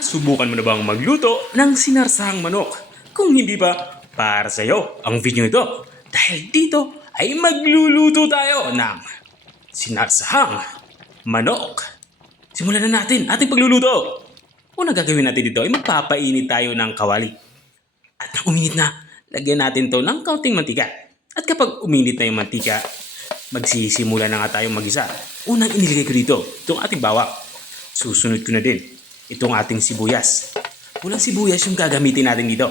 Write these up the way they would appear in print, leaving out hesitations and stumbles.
Subukan mo na bang magluto ng sinarsahang manok? Kung hindi pa, para sa'yo ang video ito. Dahil dito ay magluluto tayo ng sinarsahang manok. Simulan na natin ating pagluluto. Unang gagawin natin dito ay magpapainit tayo ng kawali. At nang uminit na, lagyan natin to ng kaunting mantika. At kapag uminit na yung mantika, magsisimula na nga tayong magisa. Unang inilagay ko dito, itong ating bawang. Susunod ko na din itong ating sibuyas. Pulang sibuyas yung gagamitin natin dito.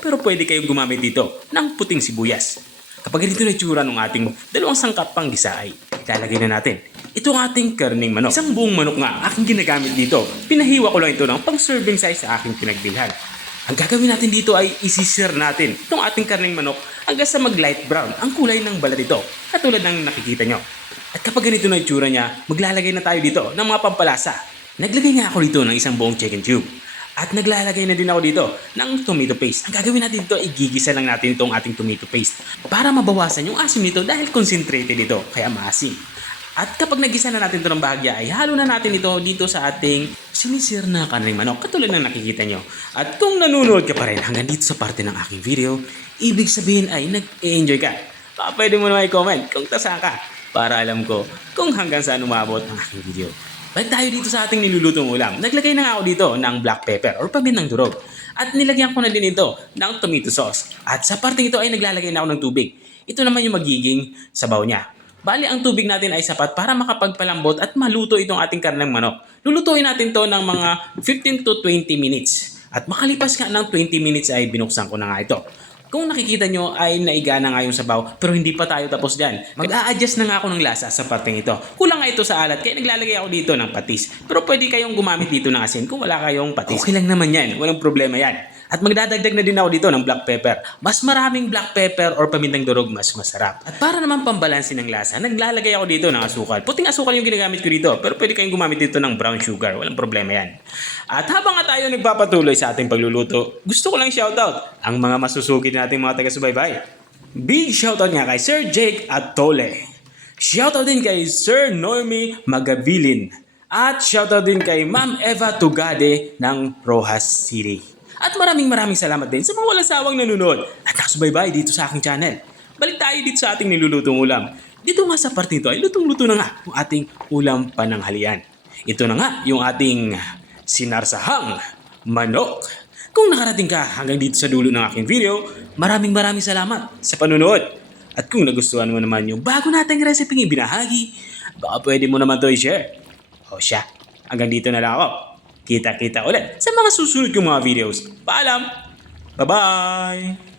Pero pwede kayong gumamit dito ng puting sibuyas. Kapag ganito na itsura ng ating dalawang sangkap pang gisa ay ilalagay na natin itong ating karning manok. Isang buong manok nga aking ginagamit dito. Pinahiwa ko lang ito ng pang serving size sa aking pinagbilhan. Ang gagawin natin dito ay isisir natin itong ating karning manok hanggang sa mag light brown ang kulay ng balat ito. Katulad ng nakikita nyo. At kapag ganito na itsura niya, maglalagay na tayo dito ng mga pampalasa. Naglagay nga ako dito ng isang buong chicken tube. At naglalagay na din ako dito ng tomato paste. Ang gagawin natin dito, igigisa lang natin itong ating tomato paste para mabawasan yung asim nito dahil concentrated ito, kaya maasim. At kapag nagisa na natin ito ng bahagya, ay halo na natin ito dito sa ating sinisir na karning manok, katulad ng nakikita nyo. At kung nanonood ka pa rin hanggang dito sa parte ng aking video, ibig sabihin ay nag-enjoy ka. Baka pwede mo naman i-comment kung tasa ka para alam ko kung hanggang saan umabot ang aking video. Balik tayo dito sa ating nilulutong ulam. Naglagay na nga ako dito ng black pepper or pamintang durog. At nilagyan ko na din ito ng tomato sauce. At sa parteng ito ay naglalagay na ako ng tubig. Ito naman yung magiging sabaw niya. Bali, ang tubig natin ay sapat para makapagpalambot at maluto itong ating karneng manok. Lulutuin natin to ng mga 15 to 20 minutes. At makalipas nga ng 20 minutes ay binuksan ko na nga ito. Kung nakikita nyo ay naiga na nga yung sabaw pero hindi pa tayo tapos dyan. Mag-a-adjust na nga ako ng lasa sa parteng ito. Kulang nga ito sa alat kaya naglalagay ako dito ng patis. Pero pwede kayong gumamit dito ng asin kung wala kayong patis. Okay lang naman yan, walang problema yan. At magdadagdag na din ako dito ng black pepper. Mas maraming black pepper or pamintang durog mas masarap. At para naman pambalansin ng lasa, naglalagay ako dito ng asukal. Puting asukal yung ginagamit ko dito pero pwede kayong gumamit dito ng brown sugar. Walang problema yan. At habang nga tayo nagpapatuloy sa ating pagluluto, gusto ko lang shoutout ang mga masusugid nating mga taga-subaybay. Big shoutout nga kay Sir Jake Atole. Shoutout din kay Sir Normie Magabilin. At shoutout din kay Ma'am Eva Tugade ng Rojas City. At maraming salamat din sa mga walang sawang nanonood at nakasubaybay dito sa aking channel. Balik tayo dito sa ating nilulutong ulam. Dito nga sa part nito ay lutong-luto na nga yung ating ulam pananghalian. Ito na nga yung ating sinarsahang manok. Kung nakarating ka hanggang dito sa dulo ng aking video, maraming salamat sa panonood. At kung nagustuhan mo naman yung bago nating recipe ibinahagi, baka pwede mo naman to i-share. O siya, hanggang dito na lang ako. Kita-kita ulit sa mga susunod kong mga videos. Paalam! Bye-bye!